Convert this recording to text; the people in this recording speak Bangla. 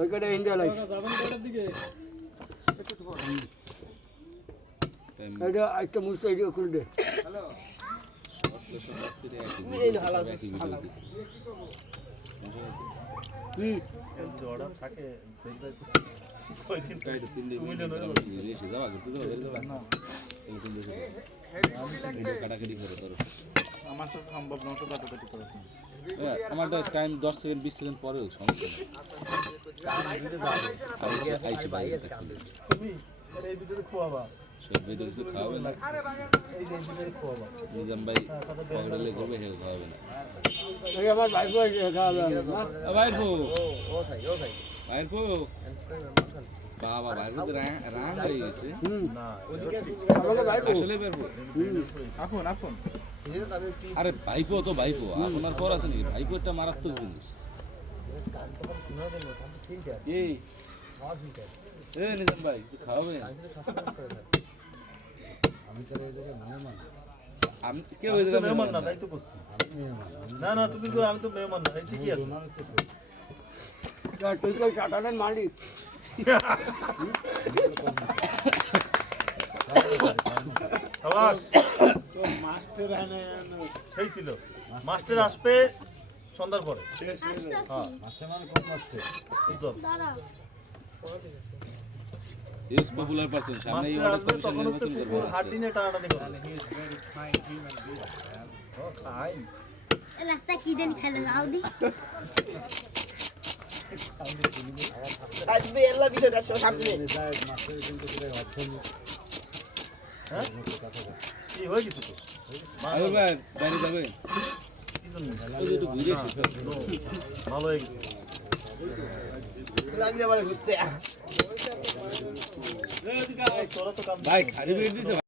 ওইখানে ইন্ডিয়া লাইস এটা একটা মুস্ত এই করে দে অর্ডার থাকে আমার তো সম্ভব না তো কাটাকাটি করে আমারটা টাইম 10 সেকেন্ড 20 সেকেন্ড পরেও সমস্যা নেই তুমি এই দুটো খোয়াবা সব বেদে কিছু খাওয়াবে না এই যে দুটো খোয়াবা নিজাম ভাই পকড়ালে করবে হে খাওয়াবে না এই আমার ভাইপো খাওয়াবে না ভাইপো ও ভাই ভাইপো বাবা ভাইপো তো রাং হয়ে গেছে না আমাকে ভাইপো আসলে ভাইপো আপন আরে ভাইপো তো ভাইপো আপনার পর আছে নাকি ভাইপো একটা মারাত্মক জিনিস এই এ নিজাম ভাই কিছু খাওয়াবে আমি কেউ ওই জায়গায় মেহমান না তাই তো বলছি না না তুমি তো আমি তো মেহমান না ঠিকই আছে তুই কই চাটানের মালিক আবাস মাস্টার আনে সেই ছিল মাস্টার আসবে সন্ধ্যার পরে হ্যাঁ মাস্টার মানে কোন মাস্টার উজ্জ্বল ইউজ পপুলার পারসন সামনে এই ওয়ার্ড কমিশন নির্বাচন করবে হাত দিনে টানাটানি করবে ও খাই রাস্তা কি দেন খেলে আউদি আসবে এলা ভিডিওটা সামনে হ্যাঁ কি হয়ে গেছে তো আরে ভাই বাইরে যাবে কি জন্য ওই যে একটু ঘুরে এসেছে ভালো হয়ে গেছে লাগবে আবার ঘুরতে তোরা তো কাম ভাই সার্টিফিকেট দিছে